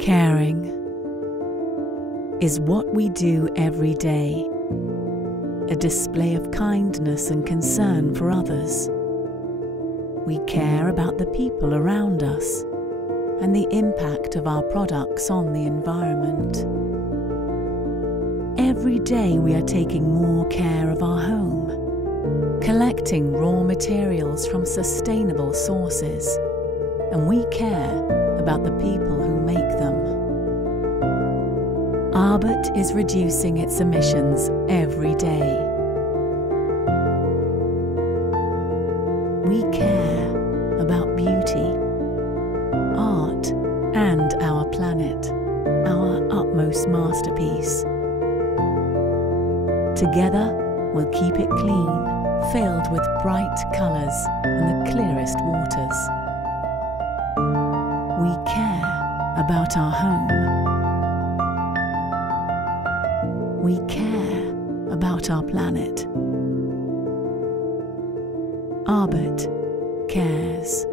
Caring is what we do every day, a display of kindness and concern for others. We care about the people around us and the impact of our products on the environment. Every day we are taking more care of our home, collecting raw materials from sustainable sources, and we care about the people who make them. Abet is reducing its emissions every day. We care about beauty, art, and our planet, our utmost masterpiece. Together, we'll keep it clean, filled with bright colours and the clearest waters. We care about our home. We care about our planet. Abet Cares.